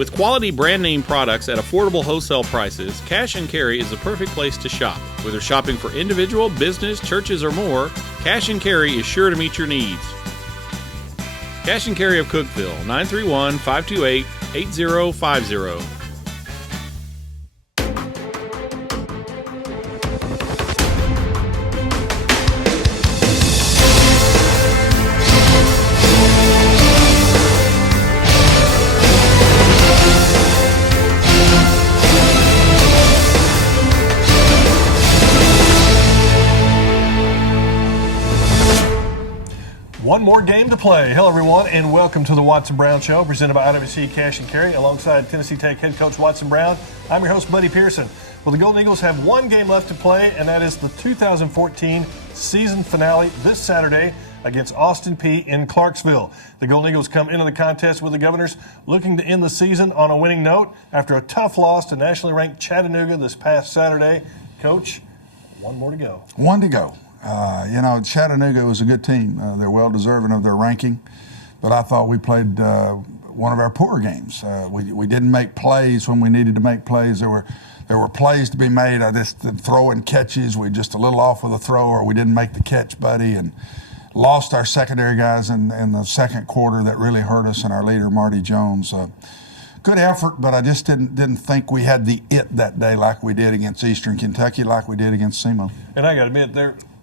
With quality brand name products at affordable wholesale prices, Cash and Carry is the perfect place to shop. Whether shopping for individual, business, churches, or more, Cash and Carry is sure to meet your needs. Cash and Carry of Cookeville, 931-528-8050. One more game to play. Hello, everyone, and welcome to the Watson Brown Show, presented by IWC Cash and Carry, alongside Tennessee Tech head coach Watson Brown. I'm your host, Buddy Pearson. Well, the Golden Eagles have one game left to play, and that is the 2014 season finale this Saturday against Austin Peay in Clarksville. The Golden Eagles come into the contest with the Governors looking to end the season on a winning note after a tough loss to nationally ranked Chattanooga this past Saturday. Coach, one more to go. One to go. Chattanooga was a good team. They're well deserving of their ranking, but I thought we played one of our poor games. We didn't make plays when we needed to make plays. There were plays to be made. I just throwing catches. We just a little off with a throw, or we didn't make the catch, buddy, and lost our secondary guys in the second quarter. That really hurt us, and our leader Marty Jones. Good effort, but I just didn't think we had the it that day like we did against Eastern Kentucky, like we did against SEMO. And I got to admit,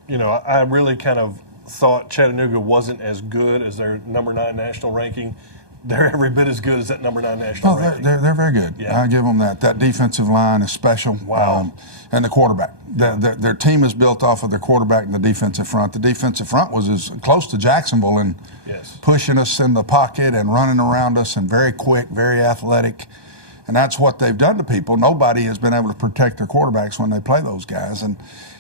I really kind of thought Chattanooga wasn't as good as their number 9 national ranking. They're every bit as good as that number 9 national ranking. They're very good. Yeah. I give them that. That defensive line is special. Wow. And the quarterback. Their team is built off of their quarterback and the defensive front. The defensive front was as close to Jacksonville in pushing us in the pocket and running around us, and very quick, very athletic. And that's what they've done to people. Nobody has been able to protect their quarterbacks when they play those guys.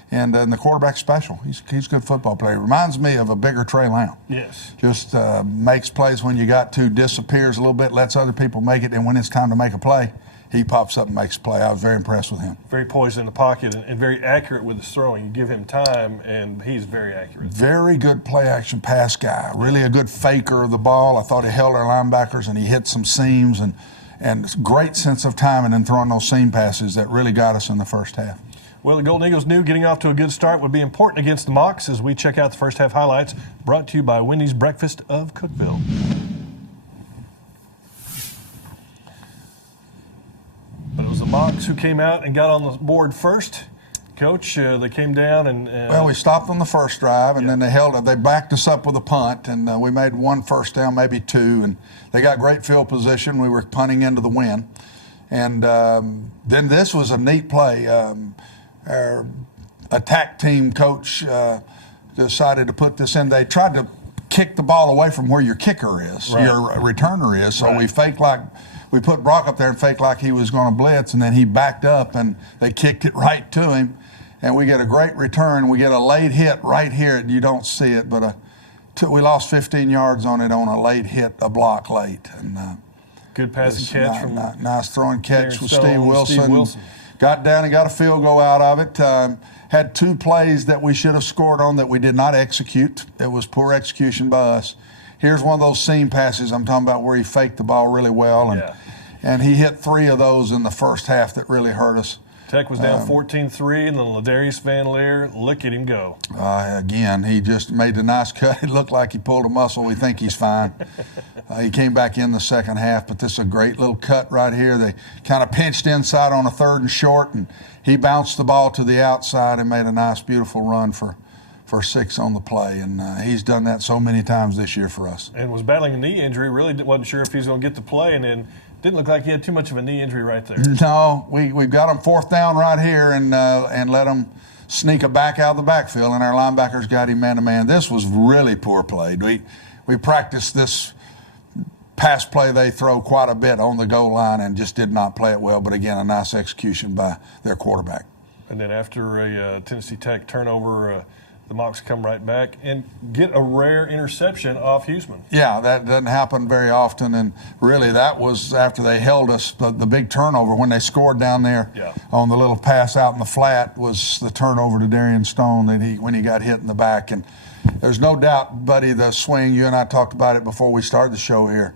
And the quarterback's special. He's a good football player. Reminds me of a bigger Trey Lamb. Yes. Just makes plays when you got to, disappears a little bit, lets other people make it, and when it's time to make a play, he pops up and makes a play. I was very impressed with him. Very poised in the pocket and very accurate with his throwing. You give him time, and he's very accurate. Very good play-action pass guy. Really a good faker of the ball. I thought he held our linebackers, and he hit some seams, and great sense of timing and throwing those seam passes that really got us in the first half. Well, the Golden Eagles knew getting off to a good start would be important against the Mocs as we check out the first half highlights brought to you by Wendy's Breakfast of Cookeville. But it was the Mocs who came out and got on the board first. Coach, they came down and... Well, we stopped on the first drive, and then they backed us up with a punt, and we made one first down, maybe two, and they got great field position. We were punting into the wind. And then this was a neat play. Our attack team coach decided to put this in. They tried to kick the ball away from where your kicker is, your returner is. So we put Brock up there and faked like he was going to blitz, and then he backed up, and they kicked it right to him. And we get a great return. We get a late hit right here. You don't see it, but we lost 15 yards on it on a late hit, a block late. And good passing catch from nice throwing catch with Steve Wilson. Got down and got a field goal out of it. Had two plays that we should have scored on that we did not execute. It was poor execution by us. Here's one of those seam passes I'm talking about where he faked the ball really well, and he hit 3 of those in the first half that really hurt us. Tech was down 14-3, and then Ladarius Van Leer, look at him go. Again, he just made a nice cut. It looked like he pulled a muscle. We think he's fine. He came back in the second half, but this is a great little cut right here. They kind of pinched inside on a 3rd and short, and he bounced the ball to the outside and made a nice, beautiful run for 6 on the play. And he's done that so many times this year for us. And was battling a knee injury, really wasn't sure if he was going to get to play, and then didn't look like he had too much of a knee injury right there. No, we've got him 4th down right here and let him sneak a back out of the backfield, and our linebackers got him man-to-man. This was really poor played. We practiced this pass play they throw quite a bit on the goal line and just did not play it well, but again, a nice execution by their quarterback. And then after a Tennessee Tech turnover, the Mocs come right back and get a rare interception off Huseman. Yeah, that doesn't happen very often, and really that was after they held us. The big turnover when they scored down there on the little pass out in the flat was the turnover to Darian Stone when he got hit in the back. And there's no doubt, buddy, the swing, you and I talked about it before we started the show here,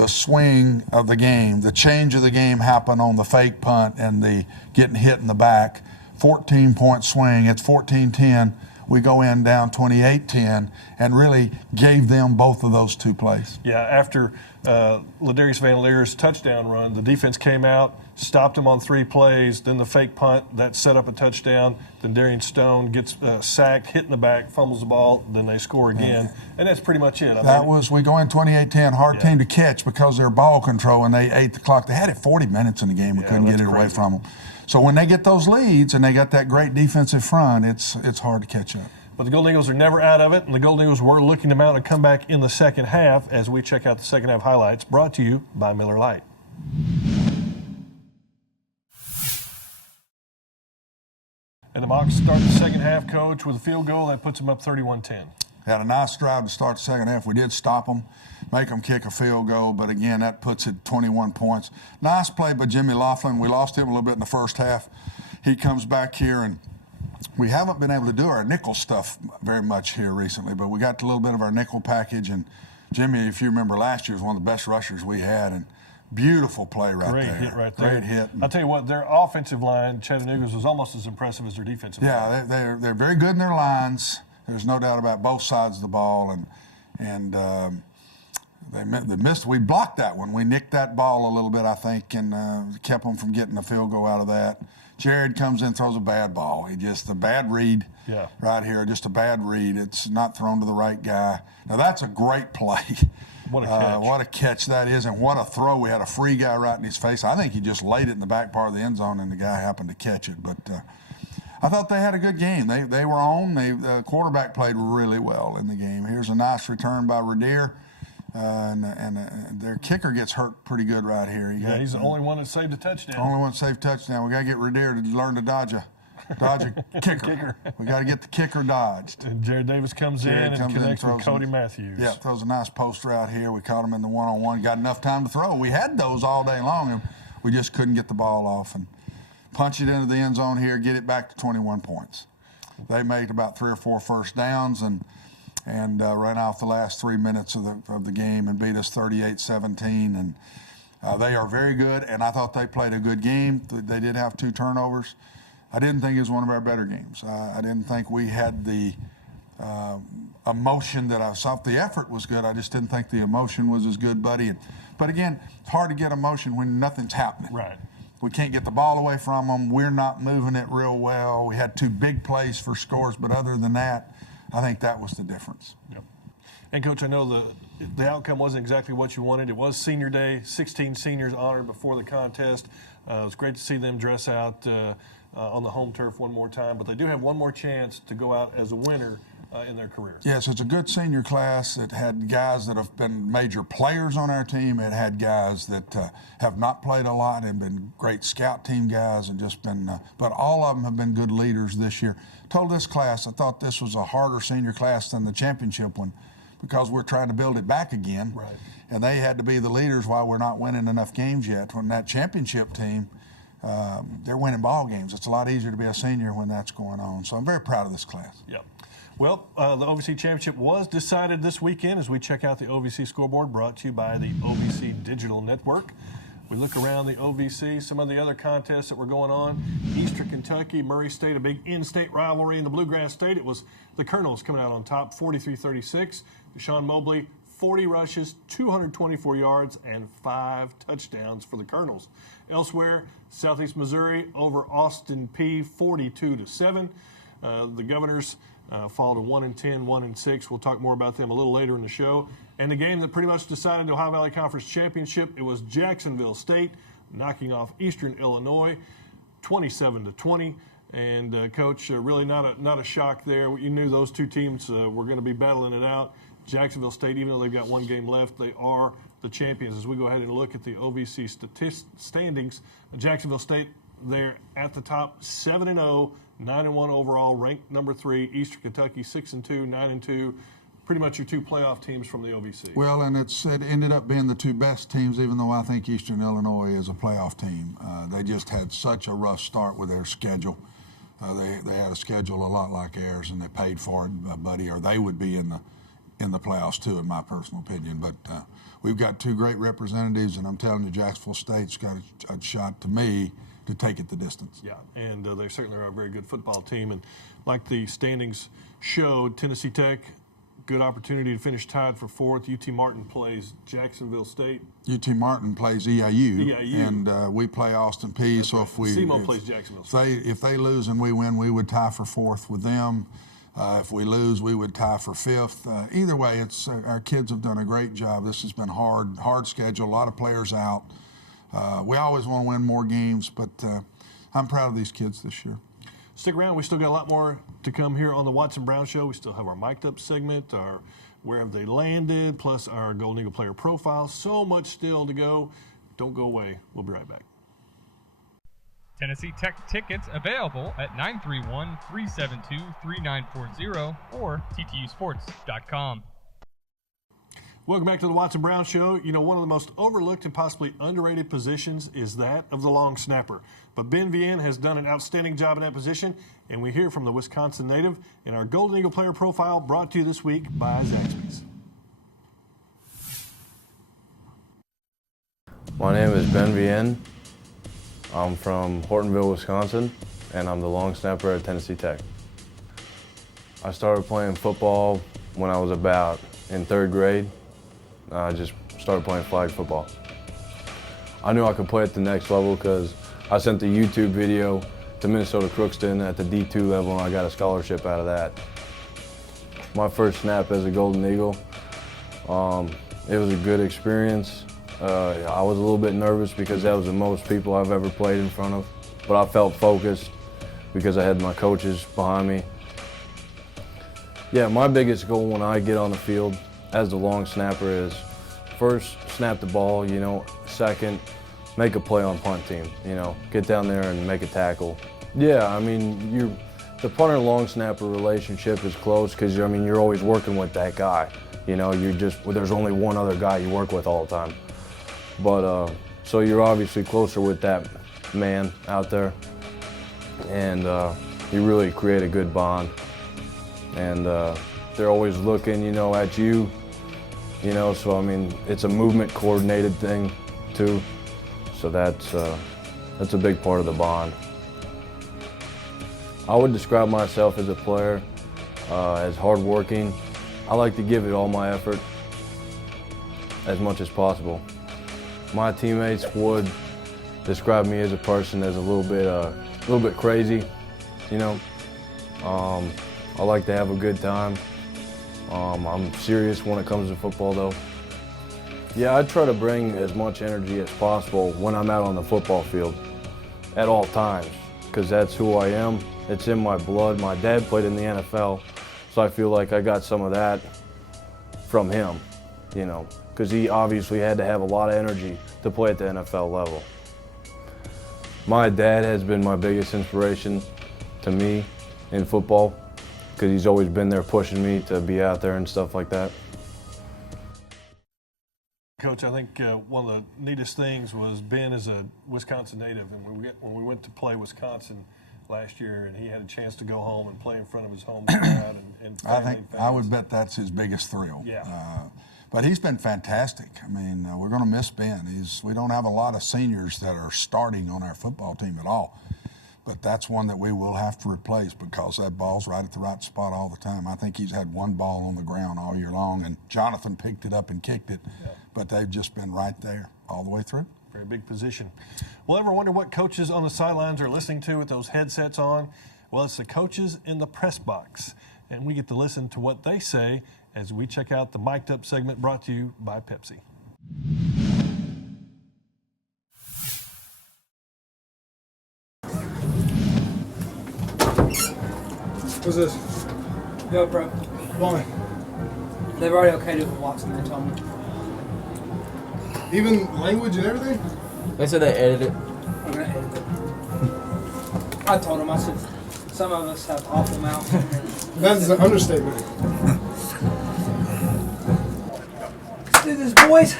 the swing of the game, the change of the game happened on the fake punt and the getting hit in the back. 14-point swing. It's 14-10. We go in down 28-10 and really gave them both of those two plays. Yeah, after Ladarius Van Leer's touchdown run, the defense came out, stopped him on 3 plays, then the fake punt, that set up a touchdown. Then Darian Stone gets sacked, hit in the back, fumbles the ball, then they score again. And that's pretty much it. We go in 28-10, hard team to catch because they're ball control and they ate the clock. They had it 40 minutes in the game. We couldn't get it away from them. So when they get those leads and they got that great defensive front, it's hard to catch up. But the Golden Eagles are never out of it, and the Golden Eagles were looking to mount a comeback in the second half as we check out the second half highlights brought to you by Miller Lite. And the Mocs start the second half, Coach, with a field goal that puts them up 31-10. Had a nice drive to start the second half. We did stop them, make them kick a field goal, but again, that puts it 21 points. Nice play by Jimmy Laughlin. We lost him a little bit in the first half. He comes back here, and we haven't been able to do our nickel stuff very much here recently, but we got a little bit of our nickel package, and Jimmy, if you remember last year, was one of the best rushers we had, and beautiful play right there. Great hit right there. Great hit. I'll tell you what, their offensive line, Chattanooga's, was almost as impressive as their defensive line. Yeah, they're very good in their lines. There's no doubt about both sides of the ball, and they missed. We blocked that one. We nicked that ball a little bit, I think, and kept them from getting a field goal out of that. Jared comes in, throws a bad ball. A bad read right here, just a bad read. It's not thrown to the right guy. Now, that's a great play. What a catch. What a catch that is, and what a throw. We had a free guy right in his face. I think he just laid it in the back part of the end zone, and the guy happened to catch it. But I thought they had a good game. They were on. The quarterback played really well in the game. Here's a nice return by Radier. And their kicker gets hurt pretty good right here. He's the only one that saved a touchdown. Only one saved touchdown. We got to get Radier to learn to dodge a kicker. We got to get the kicker dodged. And Jared Davis comes in and connects with Cody Matthews. Yeah, throws a nice poster out here. We caught him in the one-on-one. Got enough time to throw. We had those all day long, and we just couldn't get the ball off and punch it into the end zone here, get it back to 21 points. They made about 3 or 4 first downs and ran off the last 3 minutes of the game and beat us 38-17. And they are very good, and I thought they played a good game. They did have 2 turnovers. I didn't think it was one of our better games. I didn't think we had the emotion that I saw. The effort was good. I just didn't think the emotion was as good, buddy. But again, it's hard to get emotion when nothing's happening. Right. We can't get the ball away from them. We're not moving it real well. We had 2 big plays for scores, but other than that, I think that was the difference. Yep. And, Coach, I know the outcome wasn't exactly what you wanted. It was Senior Day, 16 seniors honored before the contest. It was great to see them dress out on the home turf one more time, but they do have one more chance to go out as a winner in their careers. Yes, it's a good senior class. It had guys that have been major players on our team. It had guys that have not played a lot and been great scout team guys and just been, but all of them have been good leaders this year. Told this class, I thought this was a harder senior class than the championship one because we're trying to build it back again. Right. And they had to be the leaders while we're not winning enough games yet. When that championship team, they're winning ball games. It's a lot easier to be a senior when that's going on. So I'm very proud of this class. Yep. Well, the OVC Championship was decided this weekend as we check out the OVC scoreboard brought to you by the OVC Digital Network. We look around the OVC, some of the other contests that were going on. Eastern Kentucky, Murray State, a big in-state rivalry in the Bluegrass State. It was the Colonels coming out on top, 43-36. Deshaun Mobley, 40 rushes, 224 yards, and 5 touchdowns for the Colonels. Elsewhere, Southeast Missouri over Austin P, 42-7. The Governors fall to 1-10, 1-6. We'll talk more about them a little later in the show. And the game that pretty much decided the Ohio Valley Conference Championship, it was Jacksonville State knocking off Eastern Illinois, 27-20. And Coach, really not a shock there. You knew those 2 teams were going to be battling it out. Jacksonville State, even though they've got 1 game left, they are the champions. As we go ahead and look at the OVC standings, Jacksonville State, they're at the top, 7-0, 9-1 overall, ranked number 3. Eastern Kentucky, 6-2, 9-2. Pretty much your 2 playoff teams from the OVC. Well, and it ended up being the 2 best teams, even though I think Eastern Illinois is a playoff team. They just had such a rough start with their schedule. They had a schedule a lot like ours, and they paid for it, buddy, or they would be in in the playoffs too, in my personal opinion. But we've got two great representatives, and I'm telling you, Jacksonville State's got a shot, to me, to take it the distance. Yeah, and they certainly are a very good football team. And like the standings showed, Tennessee Tech, good opportunity to finish tied for fourth. UT Martin plays Jacksonville State. UT Martin plays EIU. And we play Austin Peay. So if SEMO plays Jacksonville State. If they lose and we win, we would tie for fourth with them. If we lose, we would tie for fifth. Either way, it's our kids have done a great job. This has been hard schedule, a lot of players out. We always want to win more games, but I'm proud of these kids this year. Stick around. We still got a lot more to come here on the Watson Brown Show. We still have our mic'd up segment, our where have they landed, plus our Golden Eagle player profile. So much still to go. Don't go away. We'll be right back. Tennessee Tech tickets available at 931-372-3940 or ttusports.com. Welcome back to the Watson Brown Show. You know, one of the most overlooked and possibly underrated positions is that of the long snapper. But Ben Vienne has done an outstanding job in that position, and we hear from the Wisconsin native in our Golden Eagle player profile brought to you this week by ZAXBY'S. My name is Ben Vienne. I'm from Hortonville, Wisconsin, and I'm the long snapper at Tennessee Tech. I started playing football when I was about in third grade. I just started playing flag football. I knew I could play at the next level because I sent the YouTube video to Minnesota Crookston at the D2 level, and I got a scholarship out of that. My first snap as a Golden Eagle, it was a good experience. I was a little bit nervous because that was the most people I've ever played in front of, but I felt focused because I had my coaches behind me. Yeah, my biggest goal when I get on the field as the long snapper is first, snap the ball, second, make a play on punt team, get down there and make a tackle. Yeah, I mean, the punter long snapper relationship is close because you're always working with that guy. There's only one other guy you work with all the time. But so you're obviously closer with that man out there, and you really create a good bond. And they're always looking, at you. So I mean, it's a movement coordinated thing too. So that's a big part of the bond. I would describe myself as a player as hardworking. I like to give it all my effort as much as possible. My teammates would describe me as a person as a little bit crazy. I like to have a good time. I'm serious when it comes to football, though. Yeah, I try to bring as much energy as possible when I'm out on the football field at all times, because that's who I am. It's in my blood. My dad played in the NFL, so I feel like I got some of that from him, because he obviously had to have a lot of energy to play at the NFL level. My dad has been my biggest inspiration to me in football, because he's always been there pushing me to be out there and stuff like that. Coach, I think one of the neatest things was Ben is a Wisconsin native, and when we went to play Wisconsin last year, and he had a chance to go home and play in front of his home crowd and family. I would bet that's his biggest thrill. Yeah. But he's been fantastic. I mean, we're going to miss Ben. We don't have a lot of seniors that are starting on our football team at all. But that's one that we will have to replace because that ball's right at the right spot all the time. I think he's had one ball on the ground all year long, and Jonathan picked it up and kicked it. Yeah. But they've just been right there all the way through. Very big position. Well, ever wonder what coaches on the sidelines are listening to with those headsets on? Well, it's the coaches in the press box, and we get to listen to what they say as we check out the mic'd up segment brought to you by Pepsi. What's this? Yo, bro. Why? They've already okayed it for Watson, they told me. Even language and everything? They said they edited it. I'm gonna edit it. I told them, I said, some of us have awful mouths. That's an understatement. Let's do this, boys.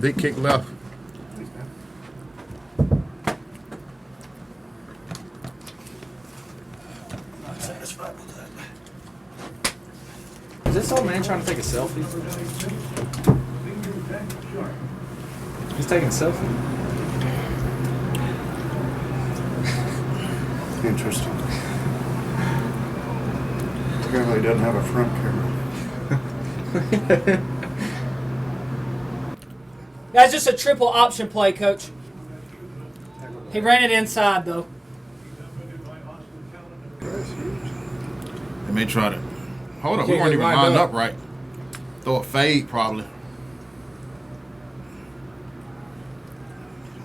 Big kick left. Is this old man trying to take a selfie? He's taking a selfie. Interesting. Apparently, he doesn't have a front camera. That's just a triple option play, Coach. He ran it inside, though. They may try to. Hold up, we weren't even lined up right. Throw a fade, probably.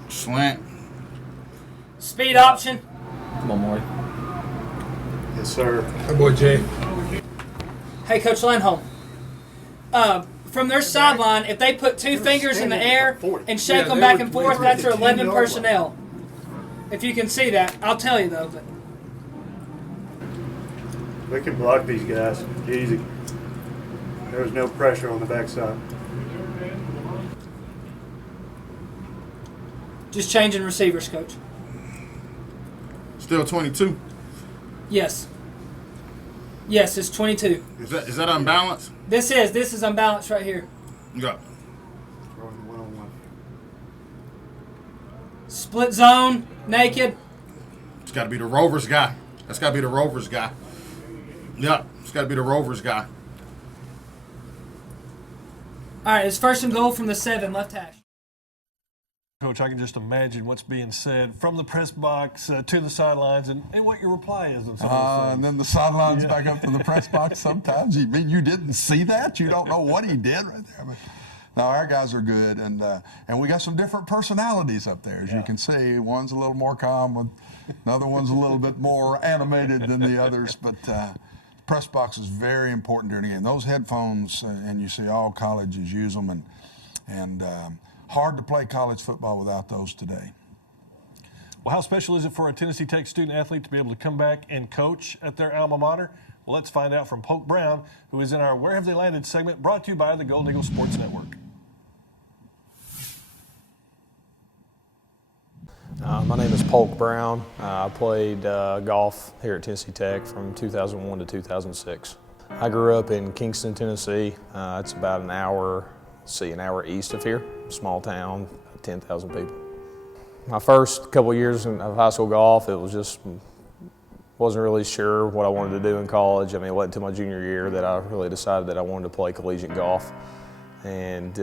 Slant. Speed option. Come on, Maury. Yes, sir. Our boy Jay. Hey, Coach Lindholm. From their sideline, if they put two fingers in the air and shake them back and forth, that's their 11 personnel. If you can see that, I'll tell you though. But We can block these guys easy. There was no pressure on the backside. just changing receivers, Coach. Still 22. Yes. Yes, it's 22. Is that unbalanced? This is unbalanced right here. Yeah. Throwing one-on-one. Split zone, naked. It's got to be the Rovers guy. That's got to be the Rovers guy. Yeah, it's got to be the Rovers guy. All right, it's first and goal from the 7, left hash. Coach, I can just imagine what's being said from the press box to the sidelines and what your reply is. And then the sidelines back up to the press box sometimes. You mean you didn't see that? You don't know what he did right there. But, no, our guys are good, and we got some different personalities up there, as you can see. One's a little more calm, another one's a little bit more animated than the others. But press box is very important during the game. Those headphones, and you see all colleges use them, and hard to play college football without those today. Well, how special is it for a Tennessee Tech student athlete to be able to come back and coach at their alma mater? Well, let's find out from Polk Brown, who is in our Where Have They Landed segment, brought to you by the Golden Eagle Sports Network. My name is Polk Brown. I played golf here at Tennessee Tech from 2001 to 2006. I grew up in Kingston, Tennessee. It's about an hour east of here. Small town, 10,000 people. My first couple years of high school golf, it was just, wasn't really sure what I wanted to do in college. I mean, it wasn't until my junior year that I really decided that I wanted to play collegiate golf. And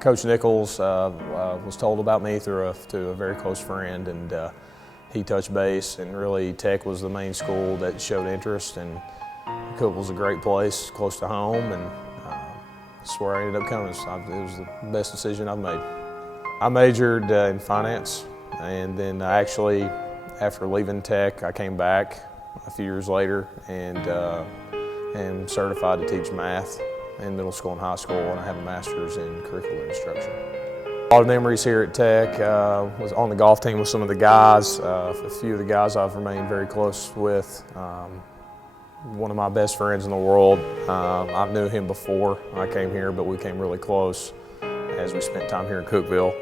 Coach Nichols was told about me through a very close friend, and he touched base, and really Tech was the main school that showed interest, and Cook was a great place, close to home, and that's where I ended up coming. It was the best decision I've made. I majored in finance, and then actually, after leaving Tech, I came back a few years later and am certified to teach math in middle school and high school, and I have a master's in curricular instruction. A lot of memories here at Tech. Was on the golf team with some of the guys. A few of the guys I've remained very close with. One of my best friends in the world. I knew him before I came here, but we came really close as we spent time here in Cookeville.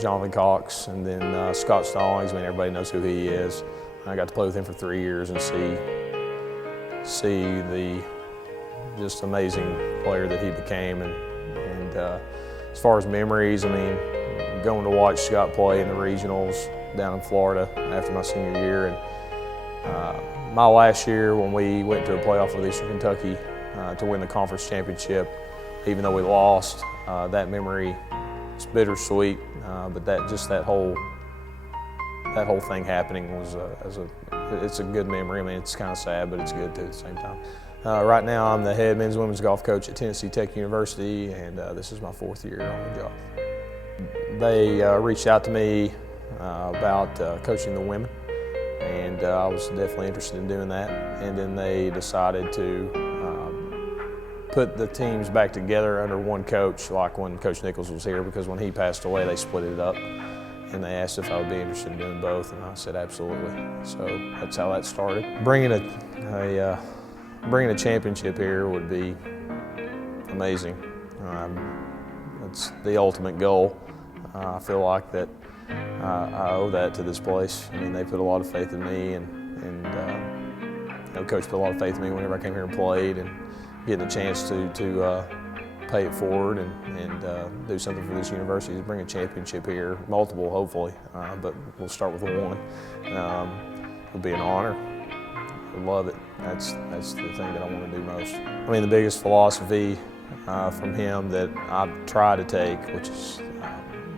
Jonathan Cox, and then Scott Stallings. I mean, everybody knows who he is. I got to play with him for 3 years and see the just amazing player that he became. And as far as memories, I mean, going to watch Scott play in the regionals down in Florida after my senior year, and my last year when we went to a playoff with Eastern Kentucky to win the conference championship, even though we lost, that memory is bittersweet. But that whole thing happening was it's a good memory. I mean, it's kind of sad, but it's good too at the same time. Right now, I'm the head men's and women's golf coach at Tennessee Tech University, and this is my 4th year on the job. They reached out to me about coaching the women, and I was definitely interested in doing that. And then they decided to put the teams back together under one coach, like when Coach Nichols was here, because when he passed away, they split it up. And they asked if I would be interested in doing both, and I said absolutely. So that's how that started. Bringing a championship here would be amazing. It's the ultimate goal. I feel like that I owe that to this place. I mean, they put a lot of faith in me, and Coach put a lot of faith in me whenever I came here and played, and getting a chance to pay it forward and do something for this university, to bring a championship here, multiple hopefully, but we'll start with one. It would be an honor. I love it. That's the thing that I want to do most. I mean, the biggest philosophy from him that I try to take, which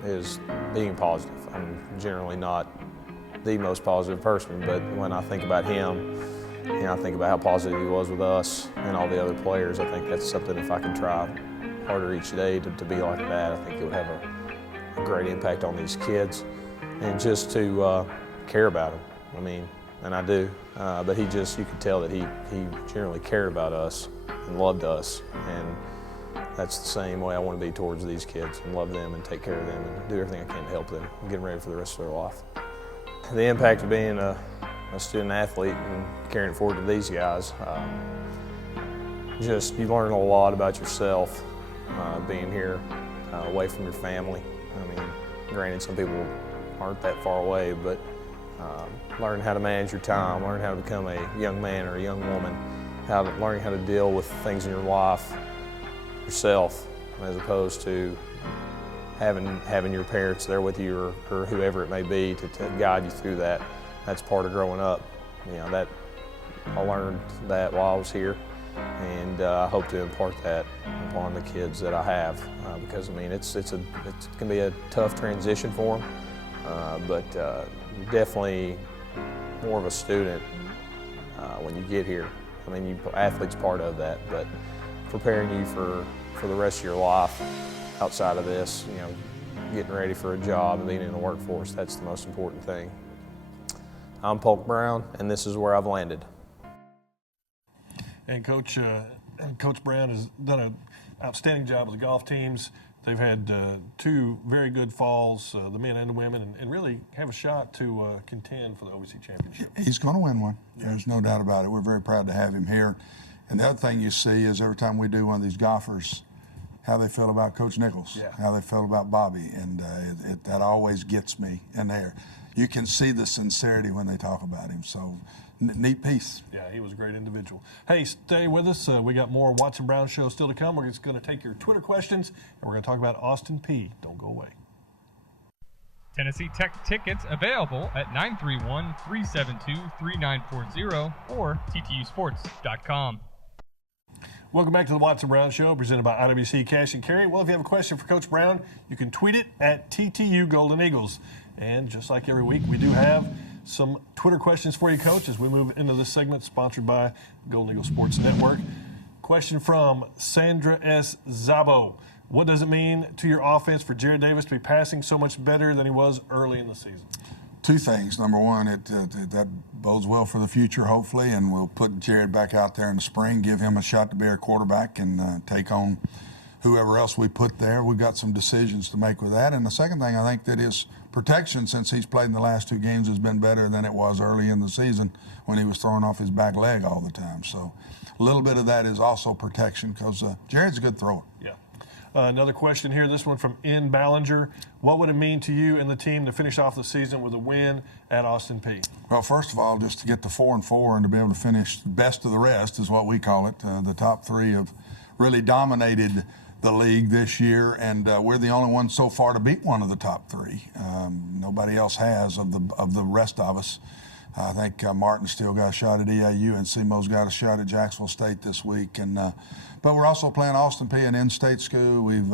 is being positive. I'm generally not the most positive person, but when I think about him, I think about how positive he was with us and all the other players. I think that's something, if I can try harder each day to be like that, I think it would have a great impact on these kids, and just to care about them. I mean, and I do, but you could tell that he generally cared about us and loved us, and that's the same way I want to be towards these kids, and love them and take care of them and do everything I can to help them and get them ready for the rest of their life. The impact of being a student athlete and carrying it forward to these guys, you learn a lot about yourself being here away from your family. I mean, granted, some people aren't that far away, but learn how to manage your time, learn how to become a young man or a young woman, learning how to deal with things in your life yourself, as opposed to having your parents there with you or whoever it may be to guide you through that. That's part of growing up. That I learned that while I was here, and I hope to impart that upon the kids that I have, because I mean it can be a tough transition for them, but definitely more of a student when you get here. I mean, athlete's part of that, but preparing you for the rest of your life outside of this, getting ready for a job and being in the workforce, that's the most important thing. I'm Polk Brown, and this is where I've landed. And Coach Brown has done an outstanding job with the golf teams. They've had two very good falls, the men and the women, and really have a shot to contend for the OVC championship. He's going to win one. Yeah. There's no doubt about it. We're very proud to have him here. And the other thing you see is every time we do one of these golfers, how they feel about Coach Nichols, how they feel about Bobby, and that always gets me in there. You can see the sincerity when they talk about him. So, neat piece. Yeah, he was a great individual. Hey, stay with us. We got more Watson Brown Show still to come. We're just going to take your Twitter questions, and we're going to talk about Austin Peay. Don't go away. Tennessee Tech tickets available at 931-372-3940 or ttusports.com. Welcome back to the Watson Brown Show, presented by IWC Cash and Carry. Well, if you have a question for Coach Brown, you can tweet it at TTU Golden Eagles. And just like every week, we do have some Twitter questions for you, Coach, as we move into this segment sponsored by Golden Eagle Sports Network. Question from Sandra S. Zabo. What does it mean to your offense for Jared Davis to be passing so much better than he was early in the season? Two things. Number one, that bodes well for the future, hopefully, and we'll put Jared back out there in the spring, give him a shot to be our quarterback and take on whoever else we put there. We've got some decisions to make with that. And the second thing, I think that his protection, since he's played in the last two games, has been better than it was early in the season when he was throwing off his back leg all the time. So a little bit of that is also protection, because Jared's a good thrower. Yeah. Another question here, this one from N. Ballinger. What would it mean to you and the team to finish off the season with a win at Austin Peay? Well, first of all, just to get to 4-4 and to be able to finish best of the rest is what we call it. The top three have really dominated the league this year, and we're the only ones so far to beat one of the top three. Nobody else has of the rest of us. I think Martin still got a shot at EAU, and Simo's got a shot at Jacksonville State this week. But we're also playing Austin Peay, an in-state school. We've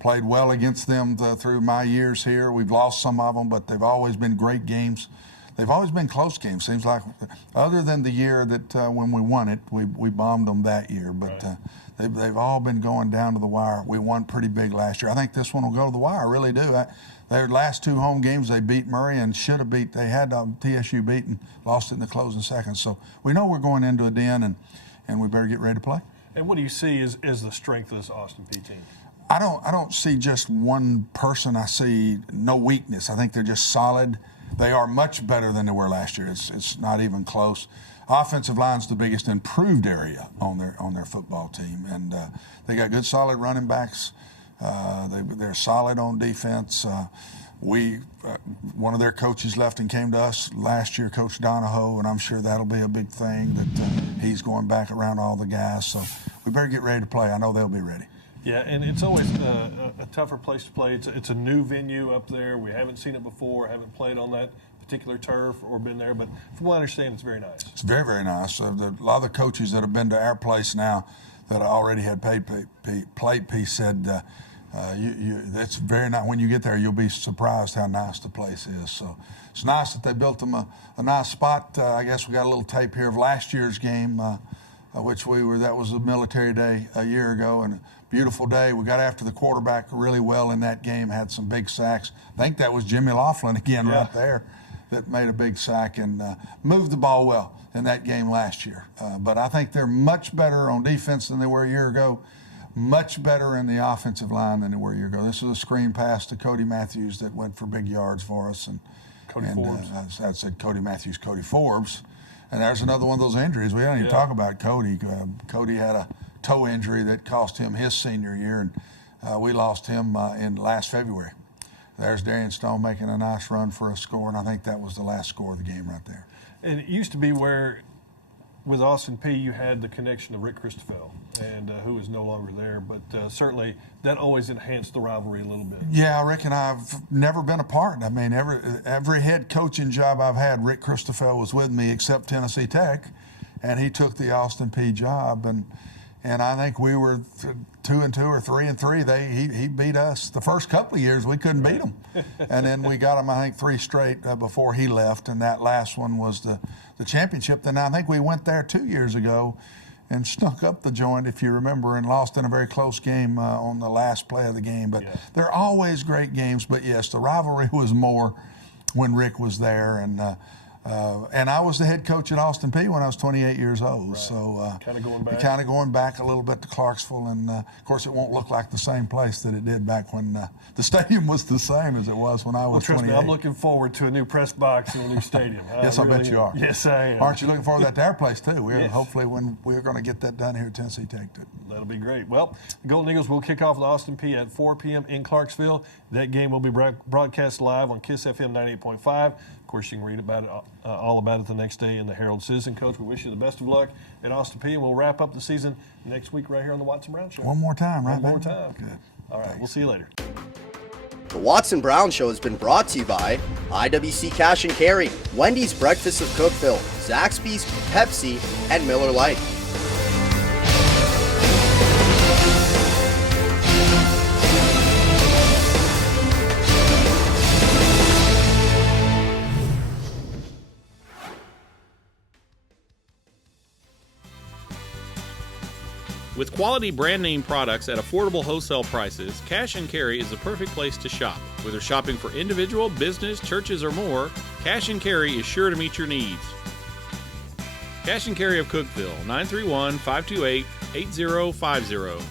played well against them through my years here. We've lost some of them, but they've always been great games. They've always been close games. Seems like, other than the year that when we won it, we bombed them that year. But they've all been going down to the wire. We won pretty big last year. I think this one will go to the wire. I really do. Their last two home games, they beat Murray and should have beat. They had TSU beat and lost it in the closing seconds. So we know we're going into a den, and we better get ready to play. And what do you see is the strength of this Austin Peay team? I don't see just one person. I see no weakness. I think they're just solid. They are much better than they were last year. It's not even close. Offensive line's the biggest improved area on their football team, and they got good, solid running backs. They're solid on defense. one of their coaches left and came to us last year, Coach Donahoe, and I'm sure that'll be a big thing that he's going back around all the guys. So we better get ready to play. I know they'll be ready. Yeah, and it's always a tougher place to play. It's a new venue up there. We haven't seen it before, haven't played on that particular turf or been there, but from what I understand, it's very nice. It's very, very nice. A lot of the coaches that have been to our place now that already had played piece said it's very nice. When you get there, you'll be surprised how nice the place is. So it's nice that they built them a nice spot. I guess we got a little tape here of last year's game, that was a military day a year ago, and a beautiful day. We got after the quarterback really well in that game, had some big sacks. I think that was Jimmy Laughlin again right there that made a big sack and moved the ball well in that game last year. But I think they're much better on defense than they were a year ago, much better in the offensive line than they were a year ago. This was a screen pass to Cody Matthews that went for big yards for us. And Forbes. I said Cody Matthews, Cody Forbes. And there's another one of those injuries. We don't even talk about Cody. Cody had a toe injury that cost him his senior year, and we lost him in last February. There's Darian Stone making a nice run for a score, and I think that was the last score of the game right there. And it used to be where, with Austin Peay, you had the connection of Rick Christoffel, and who is no longer there. But certainly that always enhanced the rivalry a little bit. Yeah, Rick and I have never been apart. I mean, every head coaching job I've had, Rick Christoffel was with me except Tennessee Tech, and he took the Austin Peay job. And I think we were 2-2 or 3-3. He beat us the first couple of years. We couldn't beat him, and then we got him, I think, 3 straight before he left. And that last one was the championship. Then I think we went there 2 years ago and snuck up the joint, if you remember, and lost in a very close game on the last play of the game. But they're always great games. But yes, the rivalry was more when Rick was there, and I was the head coach at Austin Peay when I was 28 years old. Right. So kind of going back a little bit to Clarksville, and of course it won't look like the same place that it did back when the stadium was the same as it was when I was 28. Trust me, I'm looking forward to a new press box and a new stadium. Yes, I bet you are. Yes, I am. Aren't you looking forward to that to our place too? Hopefully when we're going to get that done here at Tennessee Tech too. That'll be great. Well, the Golden Eagles will kick off with Austin Peay at 4 p.m. in Clarksville. That game will be broadcast live on KISS FM 98.5. Of course, you can read about it, all about it the next day in the Herald-Citizen. Coach, we wish you the best of luck at Austin Peay, and we'll wrap up the season next week right here on the Watson Brown Show. One more time, right? One more time. Good. All right, we'll see you later. The Watson Brown Show has been brought to you by IWC Cash and Carry, Wendy's Breakfast of Cookeville, ZAXBY'S, Pepsi, and Miller Lite. With quality brand name products at affordable wholesale prices, Cash and Carry is the perfect place to shop. Whether shopping for individual, business, churches, or more, Cash and Carry is sure to meet your needs. Cash and Carry of Cookeville, 931-528-8050.